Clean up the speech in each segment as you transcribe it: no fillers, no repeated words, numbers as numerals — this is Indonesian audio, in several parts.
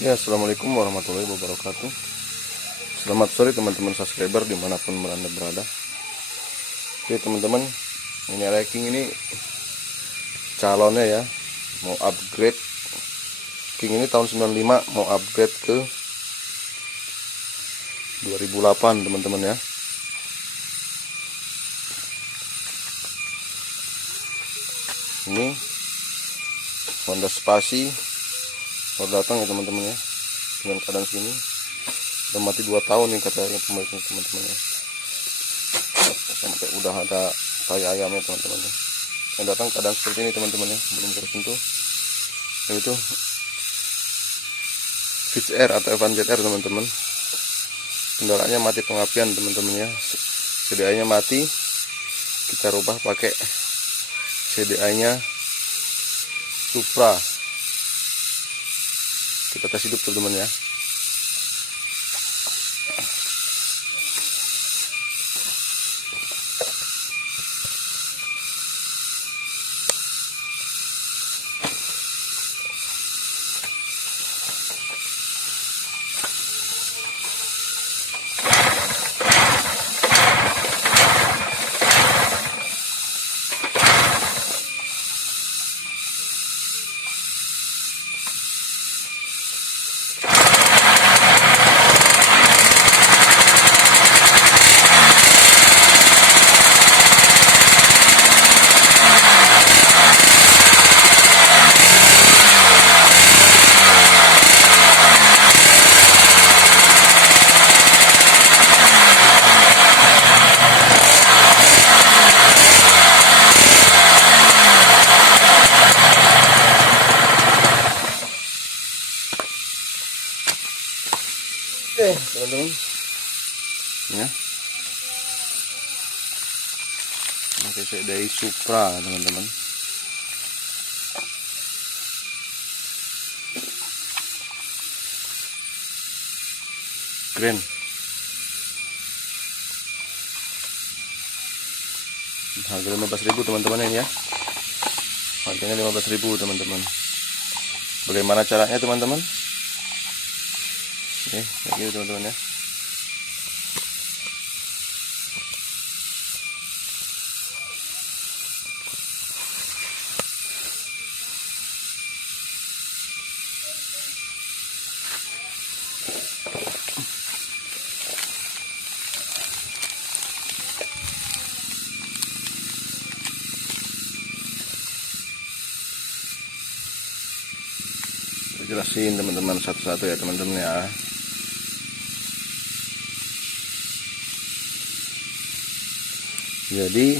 Ya, assalamualaikum warahmatullahi wabarakatuh. Selamat sore teman-teman subscriber dimanapun Anda berada. Oke teman-teman, ini King ini calonnya ya, mau upgrade. King ini tahun 95 mau upgrade ke 2008 teman-teman ya. Ini Honda Spazi baru datang ya teman-teman ya, dengan keadaan sini udah mati 2 tahun nih katanya pemiliknya teman-teman ya, sampai udah ada tai ayamnya teman-teman ya. Yang datang keadaan seperti ini teman-teman ya, belum tersentuh. Dan itu Fitz R atau Evan ZR teman-teman, kendaraannya mati pengapian teman-teman ya, CDI nya mati, kita rubah pakai CDI nya Supra. Kita tes hidup teman-teman ya. Oke teman-teman ya, pakai CDI Supra teman-teman. Keren, harga 15.000 teman-teman ya, harganya 15.000 teman-teman. Bagaimana caranya teman-teman? Oke, kayak gitu teman-teman ya. Jelasin teman-teman satu-satu ya teman-teman ya. Jadi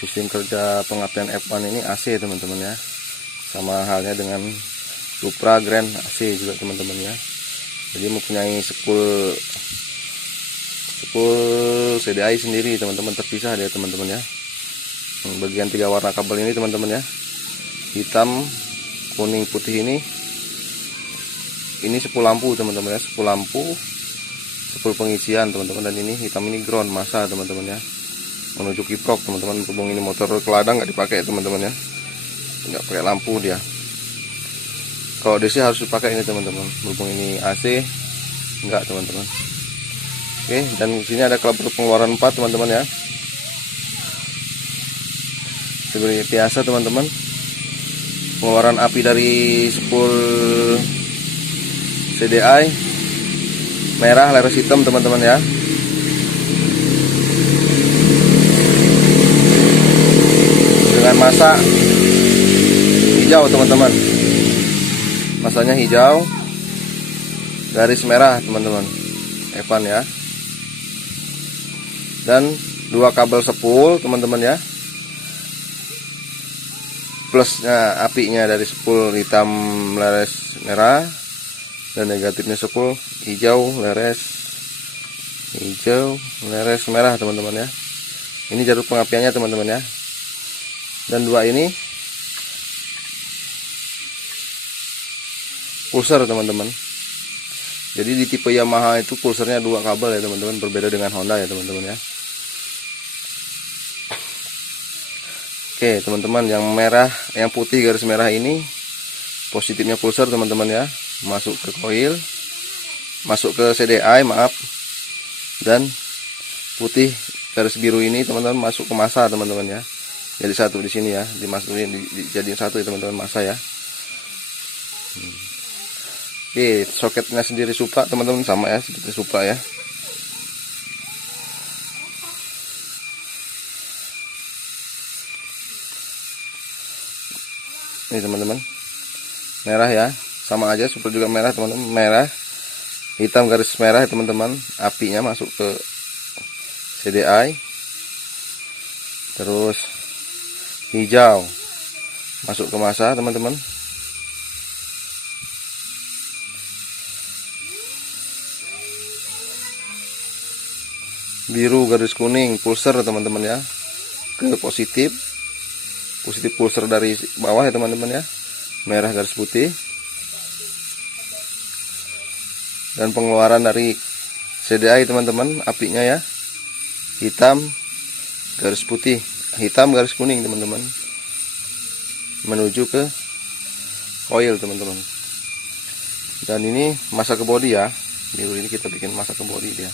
sistem kerja pengapian F1 ini AC teman-teman ya, sama halnya dengan Supra Grand AC juga teman-teman ya. Jadi mempunyai spool CDI sendiri teman-teman, terpisah dia teman-teman ya. Bagian 3 warna kabel ini teman-teman ya, hitam, kuning, putih ini spool lampu teman-teman ya, spool lampu, spool pengisian teman-teman. Dan ini hitam ini ground masa teman-teman ya, menuju kiprok teman-teman. Berhubung ini motor ke ladang nggak dipakai teman-teman ya, nggak pakai lampu dia. Kalau DC harus dipakai ini teman-teman, berhubung ini AC nggak teman-teman. Oke, dan di sini ada klep pengeluaran 4 teman-teman ya, seperti biasa teman-teman. Pengeluaran api dari spool CDI merah, leres hitam teman-teman ya. Dengan masa hijau teman-teman, masanya hijau, garis merah teman-teman, Evan ya. Dan 2 kabel spool teman-teman ya, plusnya apinya dari spool hitam leres merah, dan negatifnya spool hijau leres merah teman-teman ya. Ini jalur pengapiannya teman-teman ya. Dan 2 ini pulser teman-teman. Jadi di tipe Yamaha itu pulsernya 2 kabel ya teman-teman, berbeda dengan Honda ya teman-teman ya. Oke teman-teman, yang merah, yang putih garis merah ini positifnya pulser teman-teman ya. masuk ke coil, masuk ke CDI, maaf, dan putih garis biru ini teman-teman masuk ke masa teman-teman ya. Jadi satu di sini ya, dimasukin dijadiin satu ya teman-teman, masa ya. Oke, soketnya sendiri supra teman-teman, sama ya seperti supra ya. Ini teman-teman, merah ya, sama aja, supra juga merah teman-teman, merah, hitam garis merah ya teman-teman. Apinya masuk ke CDI, terus hijau masuk ke masa teman-teman. Biru garis kuning pulser teman-teman ya, ke positif pulser dari bawah ya teman-teman ya. Merah garis putih, dan pengeluaran dari CDI teman-teman, apinya ya, hitam garis putih, hitam garis kuning teman-teman, menuju ke coil teman-teman. Dan ini masa ke body ya, biru ini kita bikin masa ke body dia.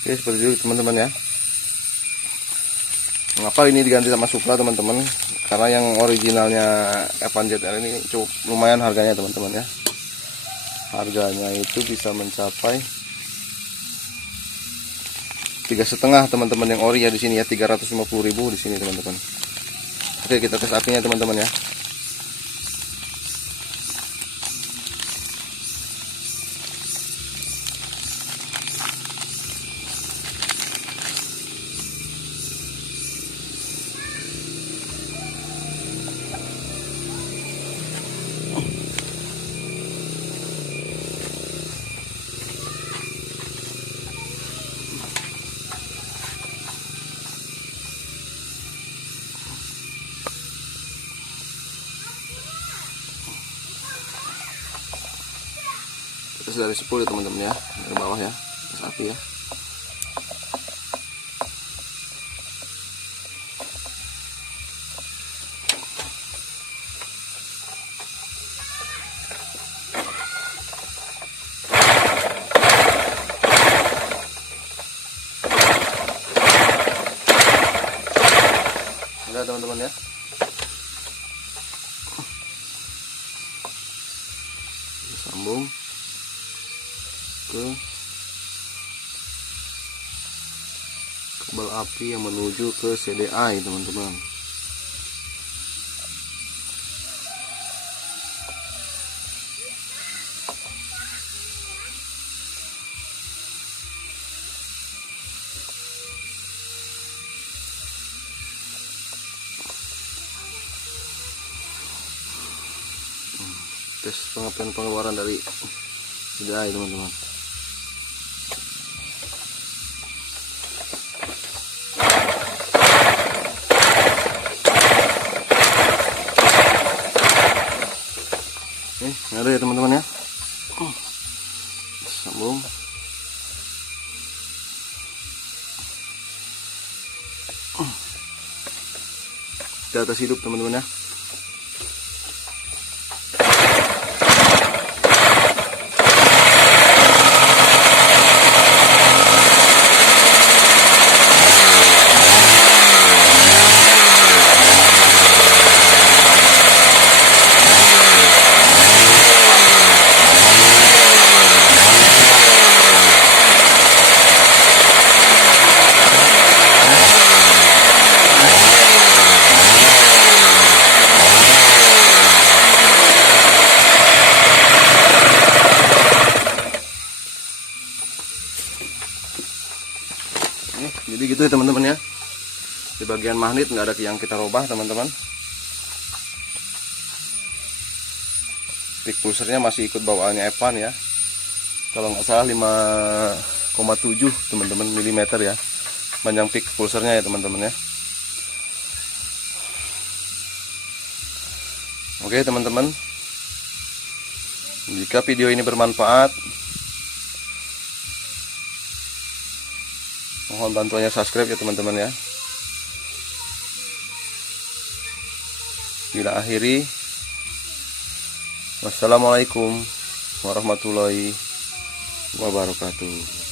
Oke, seperti itu teman-teman ya. Mengapa ini diganti sama Supra teman-teman? Karena yang originalnya F1ZR ini cukup lumayan harganya teman-teman ya. Harganya itu bisa mencapai 3,5 teman-teman yang ori ya di sini ya, 350.000 di sini teman-teman. Oke, kita tes apinya teman-teman ya. Tes dari 10 ya teman-teman ya, dari bawah ya, tes api ya. Udah teman-teman ya. Sambung ke kabel api yang menuju ke CDI teman-teman. Tes pengapian pengeluaran dari CDI teman-teman. Ada ya teman-teman ya. Sambung. Di atas hidup teman-teman ya. Jadi gitu ya teman-teman ya. Di bagian magnet nggak ada yang kita rubah teman-teman. Peak pulsernya masih ikut bawaannya F1 ya. Kalau nggak salah 5,7 teman-teman milimeter ya, panjang peak pulsernya ya teman-teman ya. Oke teman-teman, jika video ini bermanfaat, mohon bantuannya subscribe ya teman-teman ya. Bila akhiri Wassalamualaikum warahmatullahi wabarakatuh.